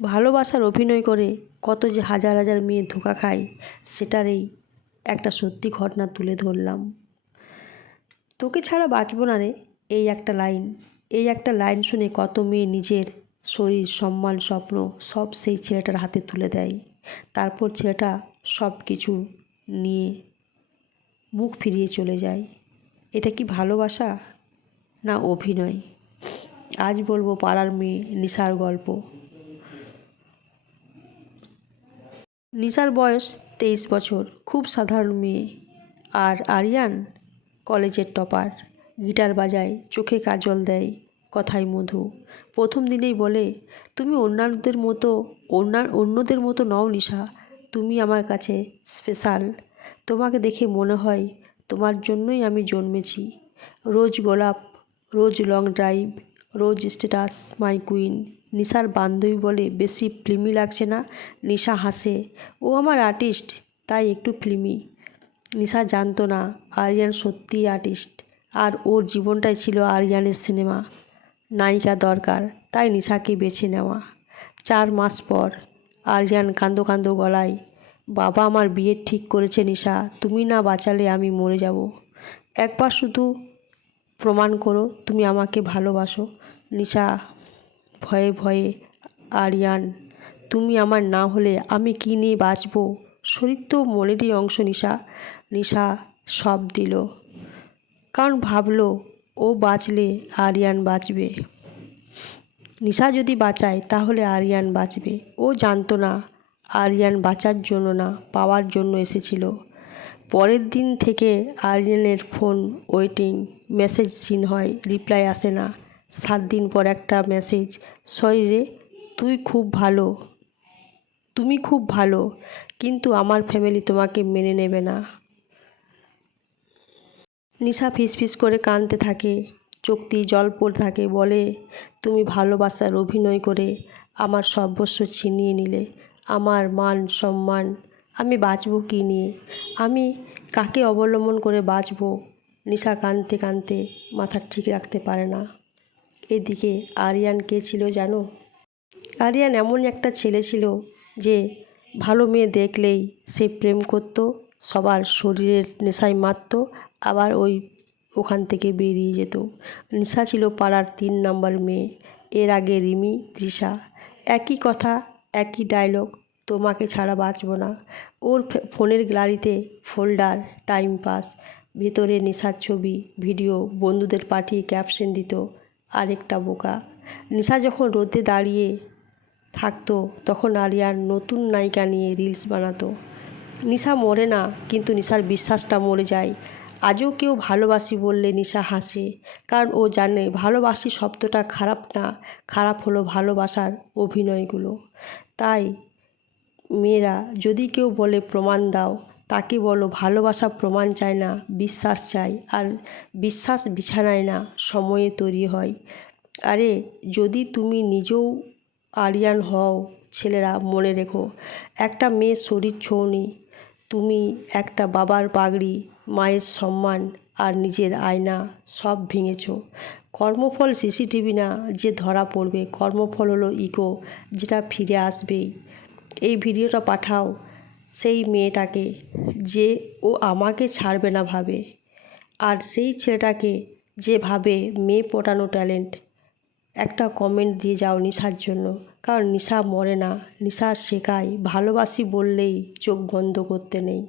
ভালোবাসার অভিনয় করে কত যে হাজার হাজার মেয়ে ধোঁকা খায়, সেটারই একটা সত্যি ঘটনা তুলে ধরলাম। তোকে ছাড়া বাঁচব না রে, এই একটা লাইন শুনে কত মেয়ে নিজের শরীর, সম্মান, স্বপ্ন সব সেই ছেলেটার হাতে তুলে দেয়। তারপর ছেলেটা সব কিছু নিয়ে মুখ ফিরিয়ে চলে যায়। এটা কি ভালোবাসা না অভিনয়? আজ বলবো পাড়ার মেয়ে নিশার গল্প। নিশার বয়স 23 বছর, খুব সাধারণ মেয়ে। আর আরিয়ান কলেজের টপার, গিটার বাজায়, চোখে কাজল দেয়, কথায় মধু। প্রথম দিনেই বলে, তুমি অন্যদের মতো নও নিশা, তুমি আমার কাছে স্পেশাল। তোমাকে দেখে মনে হয় তোমার জন্যই আমি জন্মেছি। রোজ গোলাপ, রোজ লং ড্রাইভ, রোজ স্ট্যাটাস মাই কুইন। নিশার বান্ধবী বলে, বেশি ফিল্মি লাগছে না? নিশা হাসে, ও আমার আর্টিস্ট, তাই একটু ফিল্মি। নিশা জানতো না আরিয়ান সত্যিই আর্টিস্ট, আর ওর জীবনটাই ছিল আরিয়ানের সিনেমা। নায়িকা দরকার, তাই নিশাকে বেছে নেওয়া। 4 মাস পর আরিয়ান কাঁদো কাঁদো গলায়, বাবা আমার বিয়ে ঠিক করেছে নিশা, তুমি না বাঁচালে আমি মরে যাব। একবার শুধু প্রমাণ করো তুমি আমাকে ভালোবাসো। নিশা ভয়ে ভয়ে, আরিয়ান তুমি আমার না হলে আমি কি নিয়ে বাঁচবো? শরীর তো মনেরই অংশ নিশা। নিশা সব দিল, কারণ ভাবলো ও বাঁচলে আরিয়ান বাঁচবে। নিশা যদি বাঁচায় তাহলে আরিয়ান বাঁচবে। ও জানতো না আরিয়ান বাঁচার জন্য না, পাওয়ার জন্য এসেছিল। পরের দিন থেকে আরিয়ানের ফোন ওয়েটিং, মেসেজ সিন হয়, রিপ্লাই আসে না। 7 দিন পর একটা মেসেজ, সরি রে, তুমি খুব ভালো, কিন্তু আমার ফ্যামিলি তোমাকে মেনে নেবে না। নিশা ফিসফিস করে কাঁদতে থাকে, চোখ দিয়ে জল পড়তে থাকে, বলে, তুমি ভালোবাসার অভিনয় করে আমার সর্বস্ব ছিনিয়ে নিলে, আমার মান সম্মান। আমি বাঁচবো কী নিয়ে? আমি কাকে অবলম্বন করে বাঁচবো? নিশা কাঁদতে কাঁদতে মাথা ঠিক রাখতে পারে না। এদিকে আরিয়ান কে ছিল জানো? আরিয়ান এমন একটা ছেলে ছিল যে ভালো মেয়ে দেখলেই সে প্রেম করত, সবার শরীরের নেশায় মাতত, আবার ওখান থেকে বেরিয়ে যেত। নিশা ছিল পাড়ার 3 নম্বর মেয়ে। এর আগে রিমি, তৃষা, একই কথা, একই ডায়লগ, তোমাকে ছাড়া বাঁচব না। ওর ফোনের গ্যালারিতে ফোল্ডার, টাইম পাস, ভেতরে নেশার ছবি, ভিডিও, বন্ধুদের পাঠিয়ে ক্যাপশন দিত, আরেকটা বোকা। নিশা যখন রোদে দাঁড়িয়ে থাকতো তখন আরিয়ান নতুন নায়িকা নিয়ে রিলস বানাতো। নিশা মরে না, কিন্তু নিশার বিশ্বাসটা মরে যায়। আজও কেউ ভালোবাসি বললে নিশা হাসে, কারণ ও জানে ভালোবাসি শব্দটা খারাপ না, খারাপ হলো ভালোবাসার অভিনয়গুলো। তাই মেয়েরা যদি কেউ বলে প্রমাণ দাও, তাকে বলো ভালোবাসা প্রমাণ চায় না, বিশ্বাস চাই, আর বিশ্বাস বিছানায় না, সময়ে তৈরি হয়। আরে যদি তুমি নিজেও আরিয়ান হও, ছেলেরা মনে রেখো, একটা মেয়ের শরীর ছোঁওনি, তুমি একটা বাবার পাগড়ি, মায়ের সম্মান আর নিজের আয়না সব ভেঙেছ। কর্মফল সিসিটিভি না যে ধরা পড়বে, কর্মফল হলো ইগো, যেটা ফিরে আসবেই। এই ভিডিওটা পাঠাও সেই মেয়েটাকে যে ও আমাকে ছাড়বে না ভাবে, আর সেই ছেলেটাকে যে ভাবে মেয়ে পটানো ট্যালেন্ট। একটা কমেন্ট দিয়ে যাও নিশার জন্য, কারণ নিশা মরে না, নিশা শেখায় ভালোবাসি বললেই চোখ বন্ধ করতে নেই।